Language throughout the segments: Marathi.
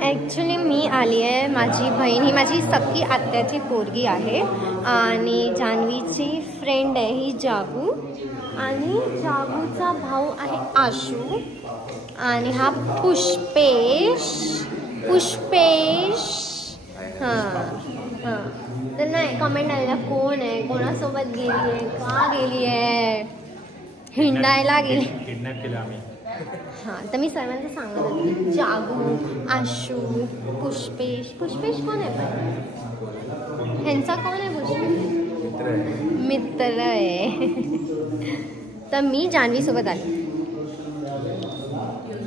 ॲक्च्युली मी आली आहे, माझी बहीण ही माझी सख्खी आत्याची पोरगी आहे आणि जान्हवीची फ्रेंड आहे ही जागू आणि जागूचा भाऊ आहे आशू आणि हा पुष्पेश. हां तर नाही कमेंट आलेला कोण आहे, कोणासोबत गेली आहे, का गेली आहे, हिंडायला गेली, किडनॅप केलं आम्ही. हां तर मी सर्वांचं सांगत होते जागू, आशू, पुष्पेश कोण आहे पण ह्यांचा कोण आहे पुष्पेश? मित्र आहे. तर मी जान्हवीसोबत आले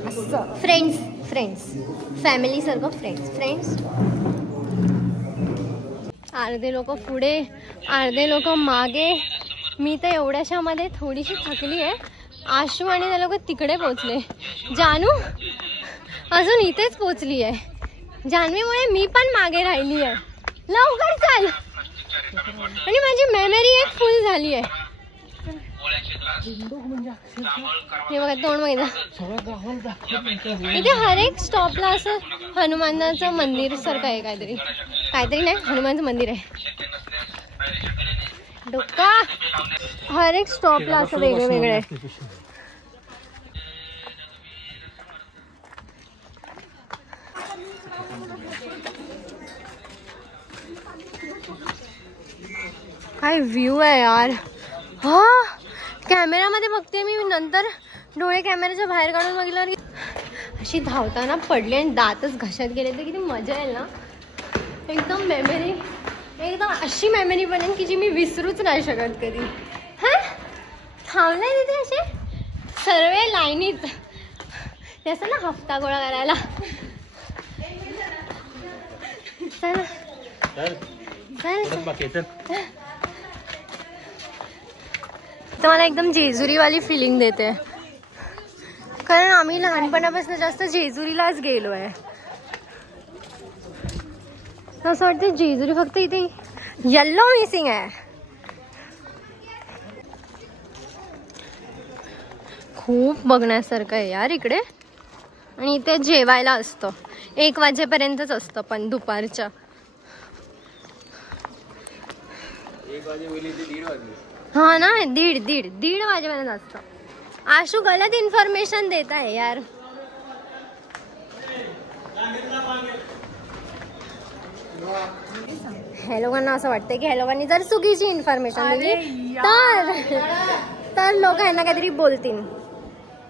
असं फ्रेंड्स फॅमिलीसारखं फ्रेंड्स. अर्धे लोक पुढे अर्धे लोक मागे. मी तर एवढ्याशामध्ये थोडीशी थकली आहे. आशू आणि ते लोक तिकडे पोचले. जानू अजून इथेच पोचली आहे. जान्हवीमुळे मी पण मागे राहिली आहे. लवकर चाल. आणि माझी मेमरी एक फुल झाली आहे. हे बघा तोंड बघा. इथे हर एक स्टॉपला असं हनुमानाचं मंदिर सारखं आहे. काहीतरी नाही हनुमानचं मंदिर आहे. डोका हर एक स्टॉपला असं वेगळं आहे. काय व्ह्यू आहे यार. हा कॅमेरामध्ये बघते मी, नंतर डोळे कॅमेऱ्याच्या बाहेर काढून बघितल्यावर अशी धावताना पडली आणि दातच घशात गेले. तर किती मजा येईल ना. एकदम मेमरी एकदम अशी मेमरी बनेल की जी मी विसरूच नाही शकत कधी. हा थांबलाय तिथे असे सर्व लाईनीत ते असं ना हफ्ता गोळा करायला. तर मला एकदम जेजुरीवाली फिलिंग देते, कारण आम्ही लहानपणापासून जास्त जेजुरीलाच गेलो आहे. असं वाटतं जेजुरी फक्त इथे येल्लो मिसिंग आहे. खूप बघण्यासारखं आहे यार इकडे. आणि इथे जेवायला असतं 1 वाजेपर्यंतच असतं, पण दुपारच्या 1 वाजे होईल ते 1:30 वाजले. हा ना, दीड वाजेपर्यंत असतं. आशू गलत इन्फॉर्मेशन देत आहे यार. ह्या लोकांना असं वाटतं की ह्या लोकांनी जर चुकीची इन्फॉर्मेशन दिली तर लोक ह्यांना काहीतरी बोलतील.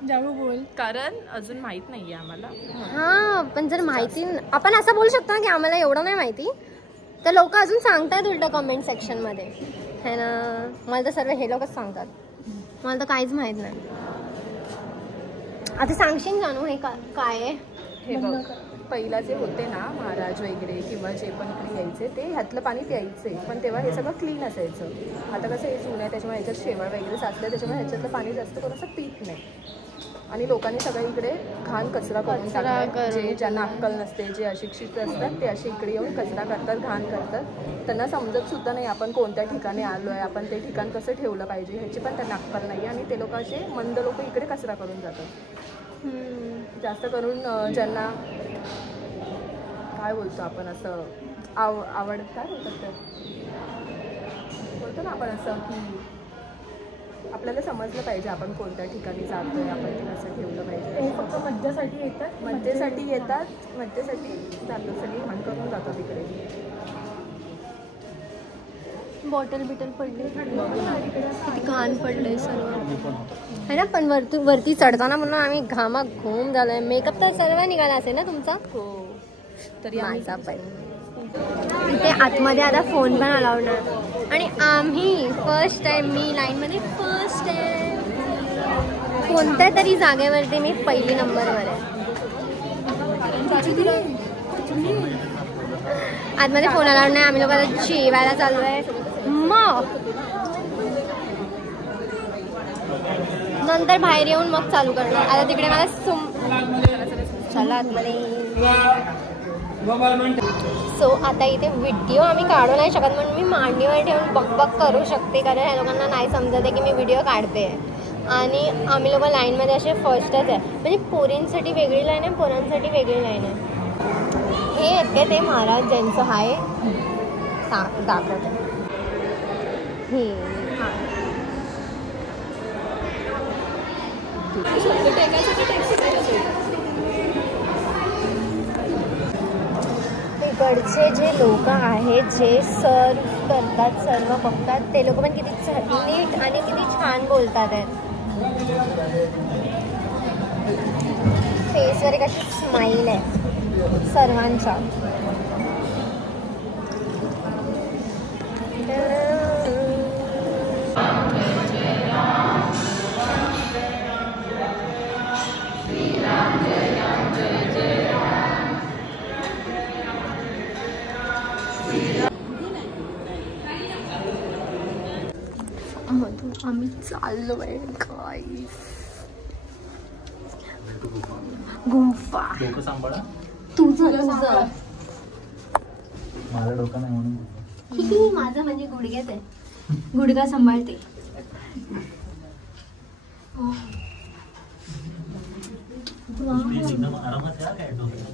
जाऊ बोल, कारण अजून माहित नाहीये आम्हाला. हा पण जर माहिती आपण असं बोलू शकतो ना की आम्हाला एवढं नाही माहिती, तर लोक अजून सांगतात उलट कमेंट सेक्शन मध्ये है ना. मला तर सर्व हे लोकच सांगतात, मला तर काहीच माहित नाही. आता सांगशील जानू हे काय आहे? हे बघ, पहिला जे होते ना महाराज वगैरे किंवा जे पण इकडे यायचे ते ह्यातलं पाणी प्यायचे, पण तेव्हा हे सगळं क्लीन असायचं. आता कसं हे जुनं आहे त्याच्यामुळे ह्याच्यात शेवाळ वगैरे साचलं, त्याच्यामुळे ह्याच्यातलं पाणी जास्त करून असं पित नाही. आणि लोकांनी सगळ्या इकडे घाण कचरा करून टाकला. जे ज्यांना अक्कल नसते, जे अशिक्षित असतात ते असे इकडे येऊन कचरा करतात, घाण करतात. त्यांना समजत सुद्धा नाही आपण कोणत्या ठिकाणी आलो आहे, आपण ते ठिकाण कसं ठेवलं पाहिजे ह्याची पण त्यांना अक्कल नाही. आणि ते लोक असे मंद लोक इकडे कचरा करून जातात. जास्त करून ज्यांना काय बोलतो आपण असं आवडतात बोलतो ना आपण असं की आपल्याला समजलं पाहिजे आपण कोणत्या ठिकाणी जातोय, आपण ते कसं ठेवलं पाहिजे. हे फक्त मज्जेसाठी येतात, मज्जेसाठी जातात, सगळी घाण करून जातात इकडे. बॉटल पडली, किती घाण पडलंय सर्व है ना. पण वरती चढताना म्हणून आम्ही घामाघूम झालोय. मेकअप तर सर्व निघाला असेल ना तुमचा? हो, तरी माझा पण. इथे आतमध्ये आता फोन पण अलाउड नाही. आणि आम्ही फर्स्ट टाइम, मी लाईनमध्ये फर्स्ट टाइम कोणत्या तरी जागेवरती मी पहिली नंबरवर आहे. आतमध्ये फोन अलाउड नाही. आम्ही लोक आता जेवायला चालू आहे. मग नंतर बाहेर येऊन मग चालू करणार. आता तिकडे मला चला आतमध्ये. सो आता इथे व्हिडिओ आम्ही काढू नाही शकत, म्हणून मी मांडीवर ठेवून बक करू शकते, कारण ह्या लोकांना नाही समजत आहे की मी व्हिडिओ काढते. आणि आम्ही लोक लाईनमध्ये असे फर्स्टच आहे. म्हणजे पोरींसाठी वेगळी लाईन आहे, पोरांसाठी वेगळी लाईन आहे. आहे ते महाराज ज्यांचं आहे दाखवत हे तिकडचे जे लोक आहेत जे सर्व करतात सर्व बघतात ते लोक पण किती नीट आणि किती छान बोलतात आहेत. फेसवर एक अशी स्माईल आहे सर्वांच्या. मधून आम्ही चाललो आहे गाईस. गुंफा डोकं सांभाळा. तुझं माझं डोकं नाही म्हणून. माझं म्हणजे गुडघ्यात आहे. गुडघा सांभाळते. एकदम आरामात या काय डोकं.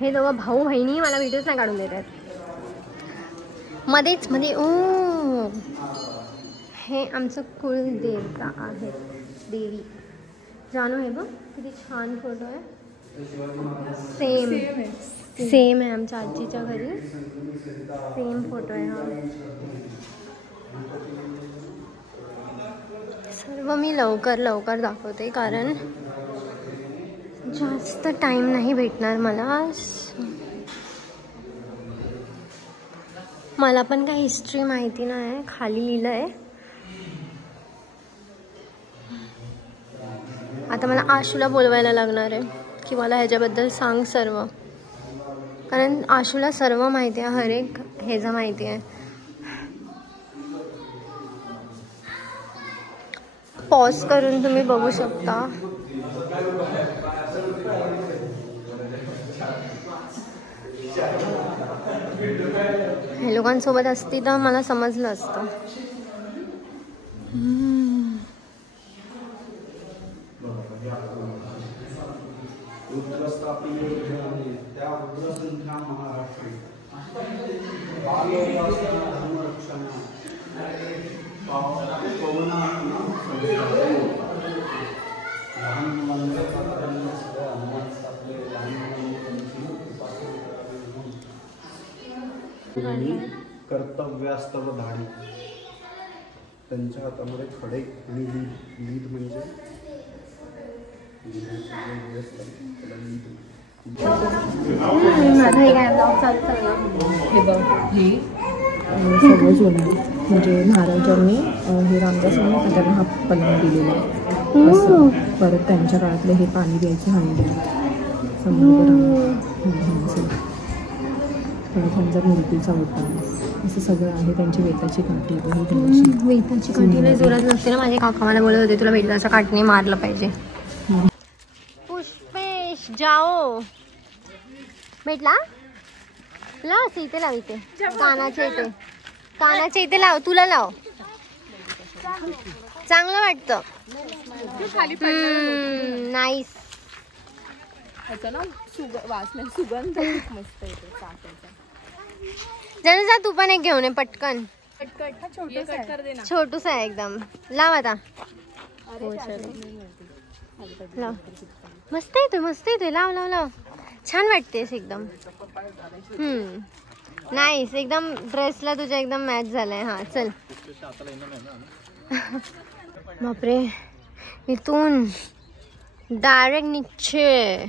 हे दोघं भाऊ बहिणी मला व्हिडिओज नाही काढून देतात मध्येच मध्ये. ओ हे आमचं कुलदेवता आहे देवी जानू. हे बघ किती छान फोटो आहे. सेम आहे आमच्या आजीच्या घरी. सेम फोटो आहे हा. सर्व मी लवकर दाखवते कारण जास्त टाइम नाही भेटणार मला पण काही हिस्ट्री माहिती नाही. खाली लिहिलं आहे. आता मला आशूला बोलवायला लागणार आहे की मला ह्याच्याबद्दल सांग सर्व, कारण आशूला सर्व माहिती आहे. हर एक ह्याचं माहिती आहे. पॉज करून तुम्ही बघू शकता. हे लोकांसोबत असती तर मला समजलं असतं. कर्तव्यास्तव धाडी. त्यांच्या हातामध्ये खडे आणि लीद म्हणजे हे बघ हे सगळं जुनं म्हणजे महाराजांनी हे रामदासांनी त्यांना हा पलंग दिलेला आहे असं. परत त्यांच्या काळातलं हे पाणी द्यायचं हंडी परत त्यांचा मूर्तीचा होता असं सगळं आहे. त्यांची वेताची काठी. वेताची काठी लय जोरात नसते ना. माझे काका मला बोलत होते तुला वेताच्या काठीने मारलं पाहिजे. पुष्पेश जाओ. भेटला लाव इथे लाव. इथे कानाच्या इथे लाव. तुला लाव. चांगलं वाटतं. नाईस. ना वास नाही सुगंध खूप मस्त येते चाफ्याचा. जा तू पण एक घेऊन ये पटकन. छोटूस आहे एकदम. लाव आता. लाव. मस्त येतोय. लाव. छान वाटतेस एकदम. नाईस. एकदम ड्रेसला तुझ्या एकदम मॅच झालाय. हा चल. बापरे इथून डायरेक्ट नीचे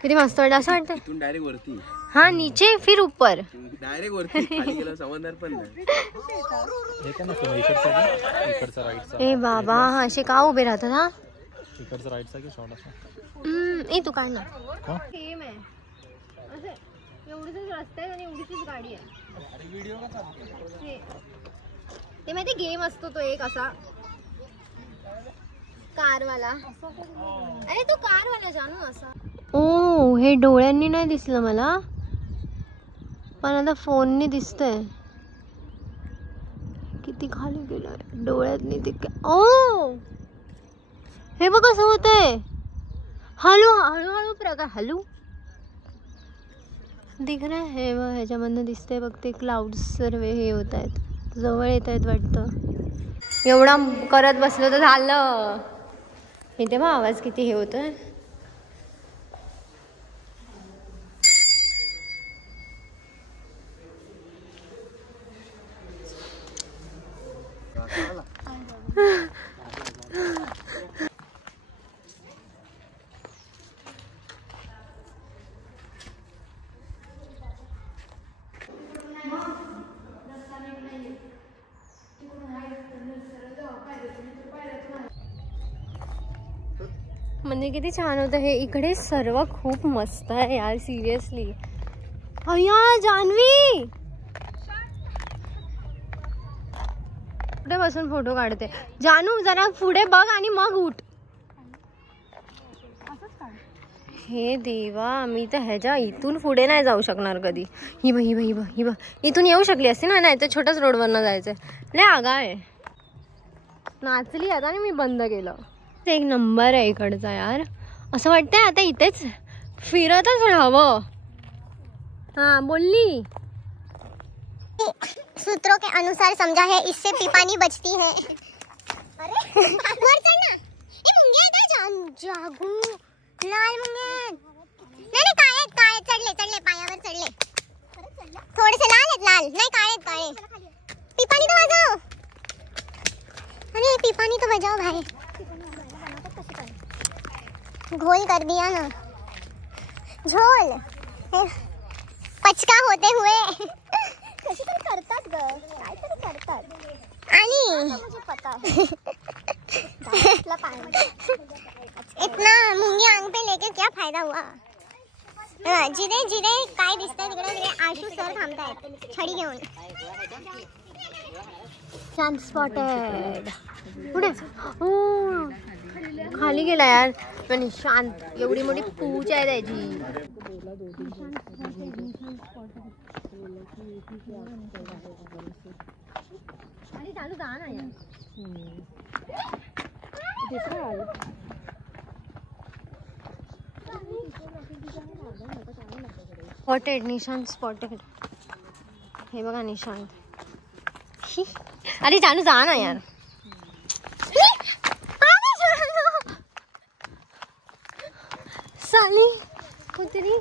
किती मस्त वाटतं. असं वाटतं डायरेक्ट वरती हाँ नीचे फिर ऊपर. डायरेक्ट वरती खाली गेलो समजणार पण नाही. ए बाबा हा असे का उभे राहतात हा. इकडचा राईटचा की शॉर्टचा. ए तू काय ना सेम आहे असं एवढीच रस्ता आहे आणि एवढीच गाडी आहे. ते माहिती गेम असतो तो एक असा कारवाला. अरे तो कारवाला जानू असा. ओ हे डोळ्यांनी नाही दिसलं मला पण आता फोननी दिसतंय. किती खाली गेलाय डोळ्यातनी ते. ओ हे बघ कसं होतंय. हळू हळूहळू प्रकार हळू दिख रहा है. बघ ह्याच्यामधनं दिसतंय बघ ते क्लाउड्स सर्व हे होत आहेत जवळ येत आहेत वाटतं. एवढा करत बसलं तर झालं. इथे बघ आवाज किती हे होतोय. म्हणजे किती छान होतं हे. इकडे सर्व खूप मस्त आहे यार सिरियसली. अय्या जान्हवी पुढे बसून फोटो काढते. जानू जरा पुढे बघ आणि मग उठ. हे देवा मी तर ह्याच्या इथून पुढे नाही जाऊ शकणार कधी. ही बघ ही बघ ही बघ ही बघ इथून येऊ शकली असते ना. नाही तर छोट्याच रोडवरनं जायचंय. लय आगाव आहे. नाचली आता आणि मी बंद केलं. एक नंबर आहे इकडचा यार. असं वाटतंय आता इथेच फिरतच राहावं. हाँ बोलली. सूत्रों के अनुसार समझा है इससे पीपानी बचती है. अरे वर चढ़ ना. ये मुंगे इधर जागू लाल मुंगे. नहीं काळे चढले पायावर चढले. थोडेसे लाल आहेत. लाल नाही काळे. पीपानी तो बजाओ. अरे पीपानी तो बजाओ भाई. घोल कर दिया ना. झोल पचका होते हुए कशी तरी करतात ग. काहीतरी करतात. आणि पता इतना मुंगी आंग पे लेके क्या फायदा हुआ. जिरे काय दिसतंय तिकडे आशू सर थांबतायत छडी घेऊन. छान स्पॉटेड. पुढे खाली गेला यार. पण शांत एवढी मोठी पूजा आहे त्याची. अरे चालू जा ना यार. Spotted Nishant spotted. हे बघा निशांत. अरे जानू जा ना यार. साली कुतरी.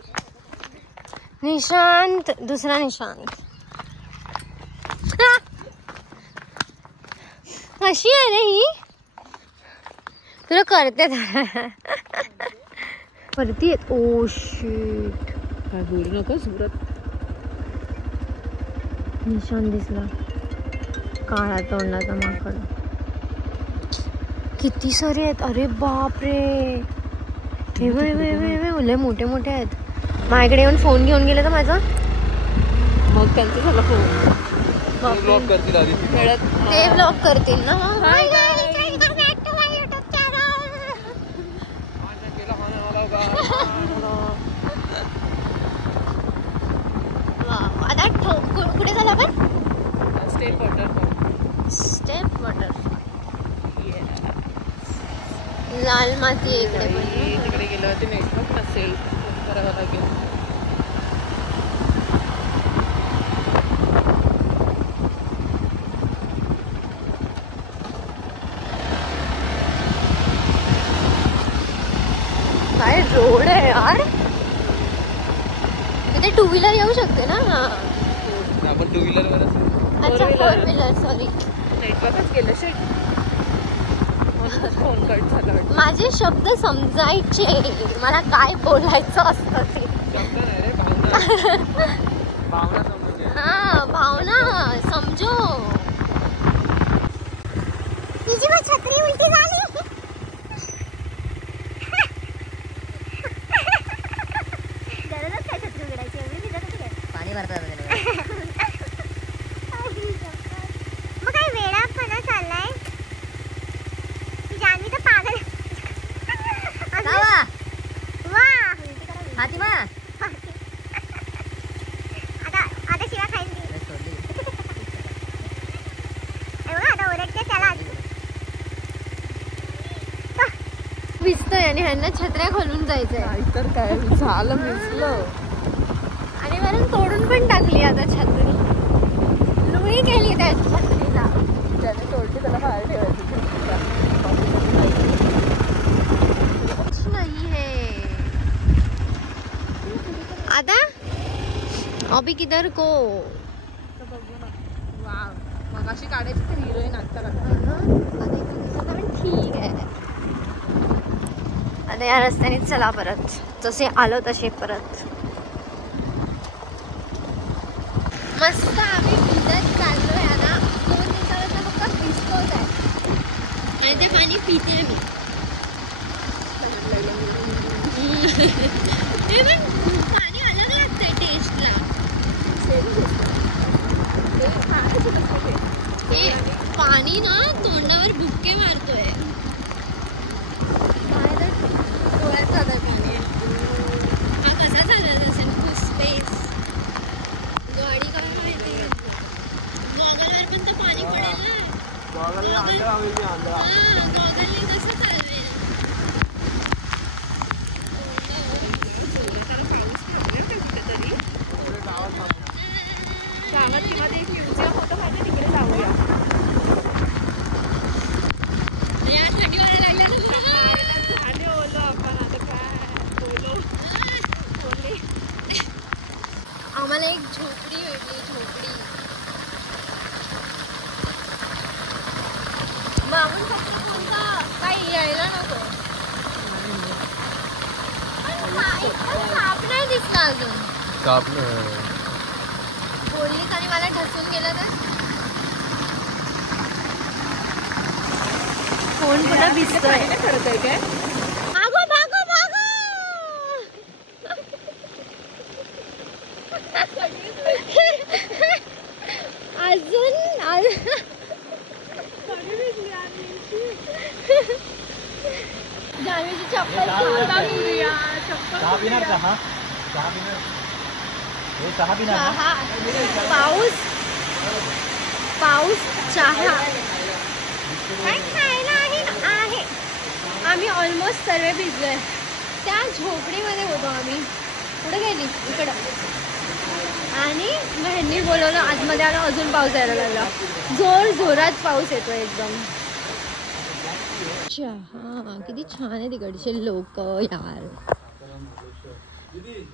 निशांत दुसरा निशांत. अशी आहे रे ही. तुला करते करते. ओ शिट काय बोलू नको. सुरत निशांत दिसला. काळा तोंडाचा माकड. किती सारे आहेत. अरे बापरे. हे लय मोठे मोठे आहेत. माझ्याकडे येऊन फोन घेऊन गेले तर माझा मग त्यांचं झालं फोन. ब्लॉक करतील आधी. ते ब्लॉक करतील ना. आता कुठे झालं आपण. Step water. लाल माती इकडे पण. तिकडे गेल्यावरती नेटवर्क नसेल करावं लागेल. काय रोड आहे यार. तिथे टू व्हीलर येऊ शकते ना. आपण टू व्हीलर वर अच्छा फोर व्हीलर सॉरी. नेटवर्कच गेलं. शेट फोन कट झाला. माझे शब्द समजायचे. मला काय बोलायचं असतं ते. शब्द नाही रे भावना भावना समजते. हाँ भावना समझो. तिची मग छत्री उलटी झाली. गरजच काय छत्री उघडायची एवढी भिजत होती काय? पाणी भरतात मग काय वेडापणा चाललाय. जानवी तर पागल. वा फातिमा आता शिवा खाईन ती. आता ओरडते त्याला. भिजतोय आणि ह्यांना छत्र्या खोलून जायचंय नाहीतर काय झालं भिजलं. आणि वरून तोडून पण टाकली आता छत्री. लुळी केली त्या छत्रीला. ज्याने तोडली त्याला बाहेर ठेवायचं. कुछ नहीं है आता. अभी किधर को. वाव मगाशी काढायची तर हिरोईन आता ठीक आहे. आता या रस्त्याने चला परत जसे आलो तसे परत. मस्त आम्ही भिजत चाललोय आता. 2 दिवसावर फक्त भिजतोच आहे आणि ते पाणी पिते मी. हे पण पाणी अलग लागतंय टेस्टला. हे पाणी ना तोंडावर बुक्के मारतोय. डोळ्यात जात पाणी. हा कसा चालत असेल खुसपेस. गाडी काय माहिती गॉगलवर पण तर पाणी पडेल ना. गॉगलने कसं चालवेल. गावात किंवा ते म्युझियम होतं माहिती तिकडे जाऊया. या थंडी वाजायला लागल्या झाले ओलो आपण आता काय बोलो. आम्हाला एक झोपडी भेटली. झोपडी मग आपण फक्त कोणता काही यायला नको. साप नाही दिसला अजून. बोललीस आणि मला ढसून गेलं तर. फोन पुन्हा भिजतोय. करतोय काय. भागो भागो भागो. अजून जानवीची चप्पल. चहा पिणार. चहा पिणार. हे चहा पिणार. चहा पाऊस चहा काय खायला आहे. आम्ही ऑलमोस्ट सर्व भिजलोय. त्या झोपडीमध्ये होतो आम्ही. पुढे गेली इकडं आणि मग ह्यांनी बोलवलं आतमध्ये आलो. अजून पाऊस यायला लागला. जोरात पाऊस येतोय एकदम. चहा किती छान आहे तिकडचे लोक यार.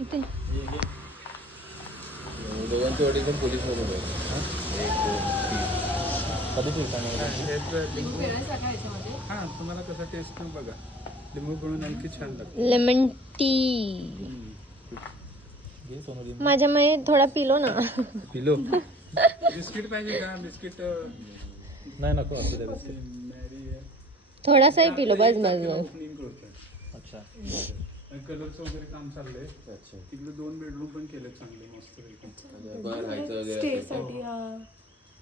इथे दोघांची वडील पण पोलीस मध्ये. कधी फिरताना हां तुम्हाला कसं टेस्ट बघा. लिंबू पिळून आणखी छान लागतं. Lemon tea. माझ्यामुळे थोडा पिलो ना. पिलो. बिस्किट पाहिजे का. बिस्किट नाही नको असू दे. थोडासाही पिलो बस बस. अच्छा कलरचं वगैरे काम चाललंय. अच्छा तिकडे 2 बेडरूम पण केले चांगले मस्त.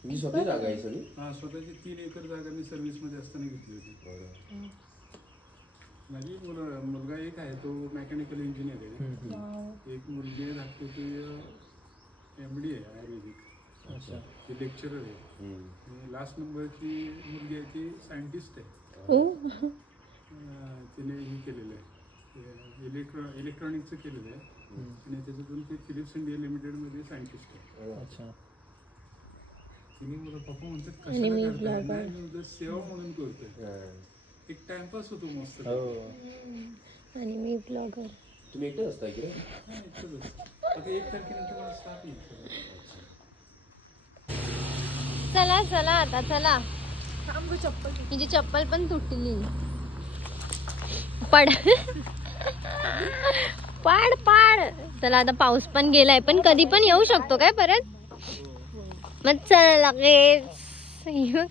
मी स्वतः जागा आहे सगळी. हा स्वतःची 3 एकर जागा मी सर्व्हिस मध्ये असताना घेतली होती. माझी मुलगा एक आहे तो मेकॅनिकल इंजिनियर आहे. एक मुलगी आहे धाकटी ती MD आहे आयुर्वेदिक. अच्छा ती लेक्चरर आहे. लास्ट नंबरची मुलगी आहे ती सायंटिस्ट आहे. तिने हे केलेलं आहे इलेक्ट्रॉनिकचं केलेलं आहे आणि त्याच्यातून ते फिलिप्स इंडिया लिमिटेड मध्ये सायंटिस्ट आहे. अच्छा तिने मला पप्पा म्हणतात कशाला करताय. नाही सेवा म्हणून करतोय. एक टाइमपास होतो मस्त. आणि मी ब्लॉगर. तुम्ही एकटेच असता इकडे. आता 1 तारखेनंतर मला स्टाफ येईल. चला चला आता चला. हिची चप्पल पण तुटली. पाड पाड. चला आता पाऊस पण गेलाय, पण कधी पण येऊ शकतो काय परत. मग चल लगेच.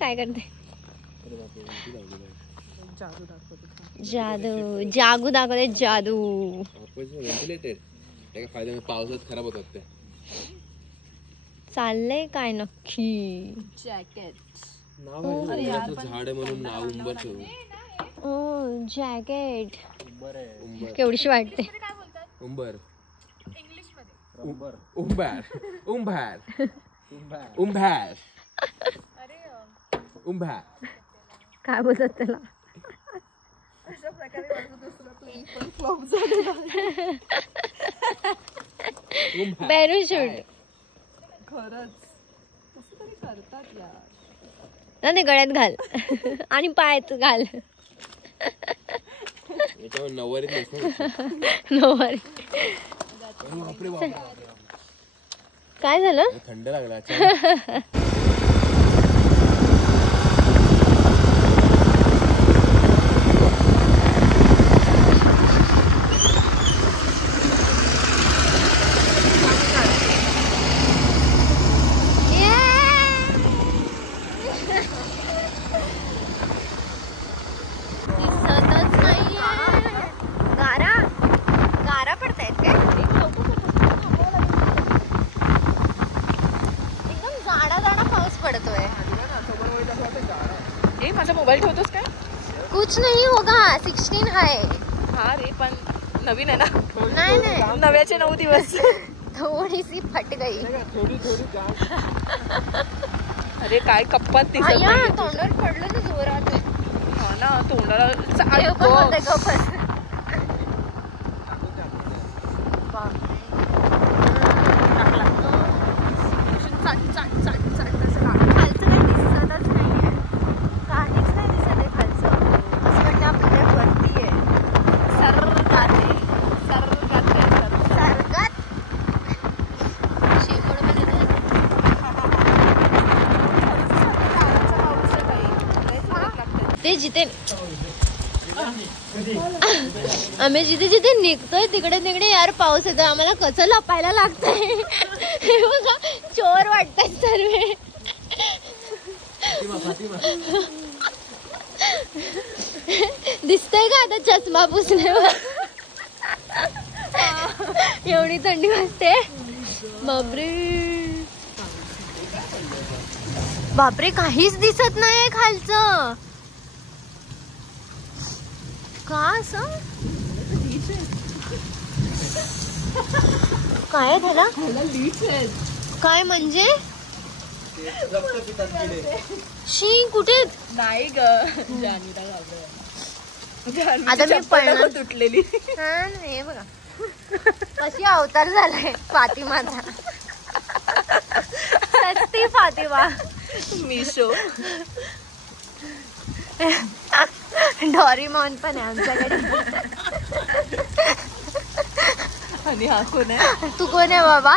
काय करते जादू, जागू दाखवते जादू. व्हेंटिलेटेड त्या फायदा पावसात खराब होतात ते. चाललंय काय नक्की. जॅकेट झाड म्हणून नाव उंबर ठेवू. ओ जॅकेट केवढीशी वाटते. उंबर उंबर उंबर उंबर उंबर काय बोलतात त्याला. अशा प्रकारे दुसरा प्लेन पण फ्लॉप झालेला. पॅराशूट खरंच कसं तरी करतात यार. नाही गळ्यात घाल आणि पायात घाल. याच्यावर नववारीत नसतं. नऊवारी. काय झालं. थंड लागला. माझा मोबाईल ठेवतोस काय. कुछ नहीं होगा 16 है. हा रे पण नवीन आहे ना. नाही नाही नव्याचे 9 दिवस. थोडी सी फट गई. अरे काय कप्पात दिसत नाही. तोंडावर पडलं ना जोरात. हा ना तोंडाला ते जिथे आम्ही जिथे जिथे निघतोय तिकडे तिकडे यार पाऊस येतोय. आम्हाला कसं लपायला लागतंय. बघा चोर वाटतात सर्व. दिसतंय का आता चष्मा पुसल्यावर. एवढी थंडी वाजते. बापरे बापरे काहीच दिसत नाही खालचं. का असं काय झालं. काय म्हणजे शी कुठे नाही ग. आता मी पळणार. तुटलेली. हे बघा कशी अवतार झालाय फातिमाचा. सस्ती फातिमा. मिशो डोरेमॉन पण आहे आमच्याकडे. आणि हा कोण आहे. तू कोण आहे बाबा.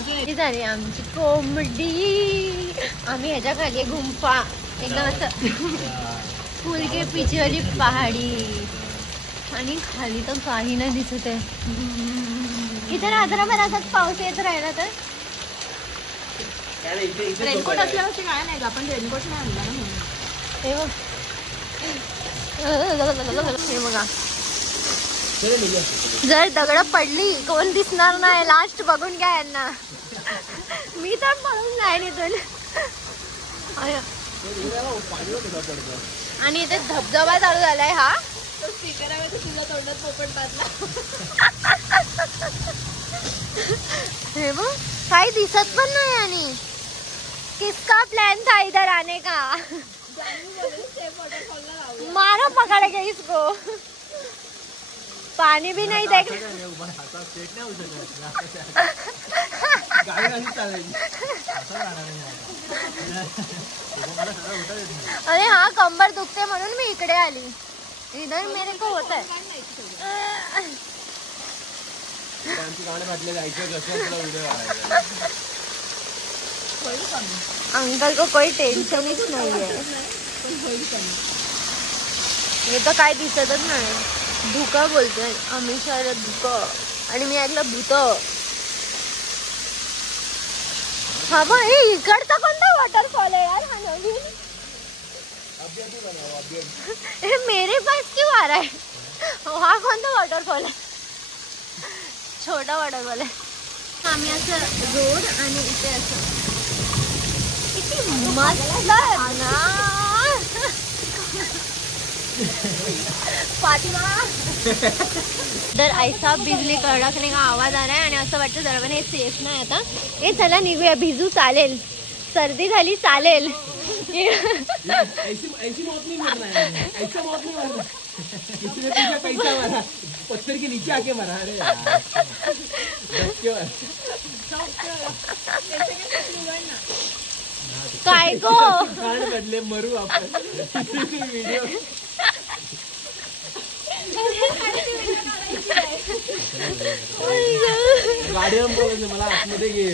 ही झाली आमची कोंबडी. आम्ही ह्याच्या खाली गुंफा एकदम असं फुल के पीछे वाली पहाडी आणि खाली तर काही नाही दिसत आहे. इथे रात्रभराचाच पाऊस येत राहिला तर रेनकोट असल्यावर काय नाही. आपण रेनकोट नाही आणला ना म्हणून. हे बघा जर दगड पडली कोण दिसणार नाही. लास्ट बघून घ्या यांना. मी तर पळून जाईन इथून. आणि इथे धबधबा चालू झालाय. हा स्पीकर आहे तुझ्या तोंडात पोपट टाकला. हे बघ काही दिसत पण नाही. आणि किसका प्लान था इधर आने का. मारो पकड़ के इसको. पानी भी नहीं देख. अरे हा कंबर दुखते म्हणून मी इकडे आली. इधर मेरे को होता है. अंकल को कोई टेन्शनच नाहीये. हे तर काय दिसतच नाही. धुका बोलतोय अमित धुक आणि मी ऐकलं भूत. हा बघ हे इकडचा कोणता वॉटरफॉल आहे यार हा नवीन. हे मेरे पास क्यों आ रहा है. हा कोणता वॉटरफॉल आहे. छोटा वॉटरफॉल आहे. आम्ही असं रोड आणि इथे असं किती मस्त ना. फातिमा तर ऐसा बिजली कडकने का आवाज आ रहा है आणि असं वाटतं जरा पण हे सेफ नाही आता. हे चला निघूया भिजू चालेल. सर्दी झाली चालेल. ऐसी मौत नहीं मरना है. ऐसा मौत नहीं मरना. किसी ने तुझे कैसा मारा. पत्थर के नीचे आके मरा. अरे काय गो कान बदले मरू आपण. व्हिडिओ गाडी बोलले मला आतमध्ये घे.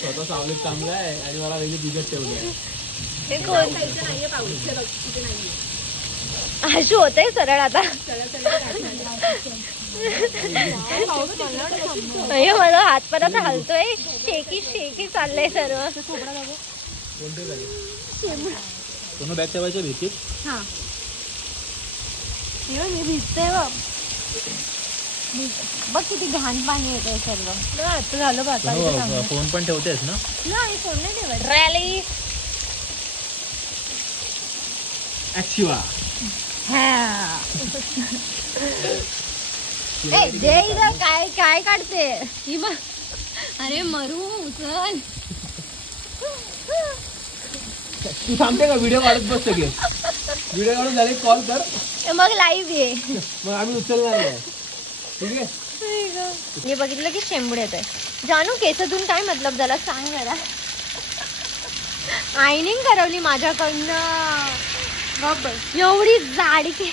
स्वतः सावलीत चांगलं आहे आणि मला वेगळी भिजत ठेवलं. हे कोण आशू होतंय सरळ आता. अय्यो माझा हात पण आता हलतोय. शेकी शेकी चाललंय सर्व. पूर्ण बॅग ठेवायच्या भीतीत. हा मी भिजते बघ किती घाण पाणी येतंय सर्व. आता झालं बा. फोन पण ठेवतेस ना. नाही फोन नाही ठेवत. रॅली ऍक्टिवा काय काय काढते ही बघ. अरे मरू उचल. तू थांबते का. व्हिडिओ काढत बस सगळे. व्हिडिओ काढून झाले कॉल कर. मग लाईव्ह ये. मग आम्ही उचलणार नाही. ठीक आहे. मी बघितलं की शेंबूड येत आहे. जानू केसातून काय मतलब झाला सांग जरा. आयनिंग करवली माझ्याकडनं. एवढी जाडी के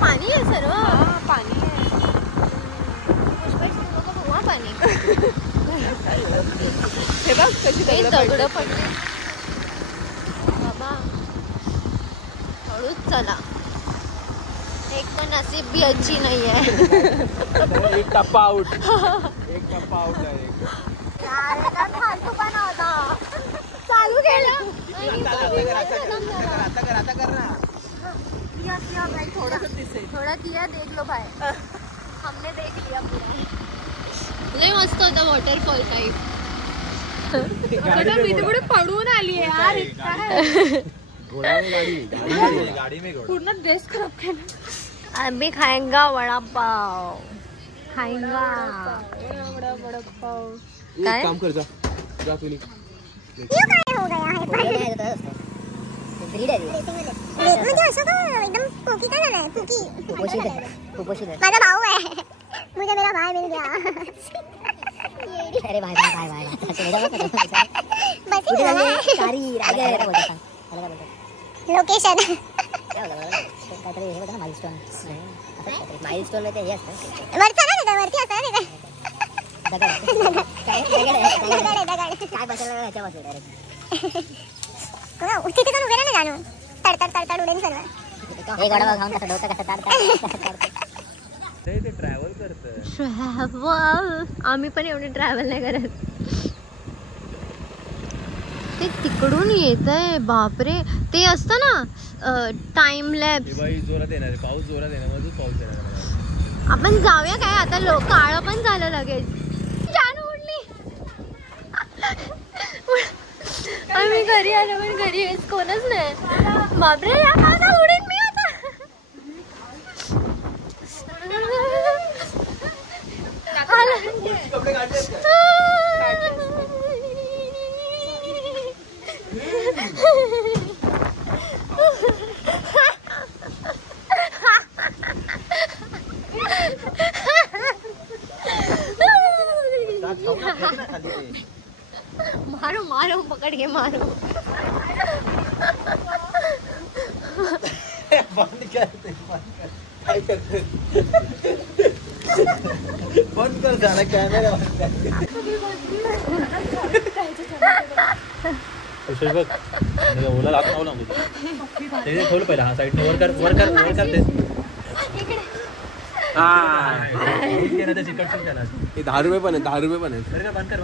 पाणी आहे सर्व. पाणी आहे. पाणी हे बघ कशी दगड पडले बाबा. हळूच चला. एक पण नसीब भी अच्छी नाही आहे. एक टप्पा आउट. एक टप्पा आउट आहे. फालतू पण होता. चालू केलं. आता कर ना. थोड़ा किया देख लो भाई. हमने देख लिया पूरा. लय मस्त होता वॉटरफॉल टाइप. मी तिकडे पडून आली यार. गाडी में पूर्ण ड्रेस खराब केला. अभी खाएंगा वड़ा पाव. खाएंगा वडापाव. एक काम कर. जा तुली. ये काय हो गया है म्हणजे असं तो एकदम पोकी का झालाय. पोकी माझा भाऊ आहे. मुझे मेरा भाई मिल गया. अरे भाई भाई भाई बस लोकेशन माइलस्टोन में ते वरती असतं ना तिथे. तिथे पण उभे ना जाणून तडतड उडेन सर्व. एक गडवा खाऊन कसं डोकं कसं ते ट्रॅव्हल करतं. ट्रॅव्हल आम्ही पण एवढे ट्रॅव्हल नाही करत. ते तिकडून येत आहे. बापरे. ते असतं ना टाइम लॅप्स. जोरात येणार आहे. पाऊस जोरात येणार. मधून पाऊस येणार. आपण जाऊया काय आता. काळं पण झालं लगेच. जानू उडली. आम्ही घरी आलो पण घरी येस कोणच नाही. बापरे आता उडेन मी आता. कपडे काढले. मारो मारो पकड़ के मारो. बंद कर काय करते बंद कर झाला कॅमेरा बंद कर बघ ओला लात लावला ते ठेवलं पहिला हा साईड वर कर ते हा ते 10 रुपये पण आहे 10 रुपये पण आहे बंद कर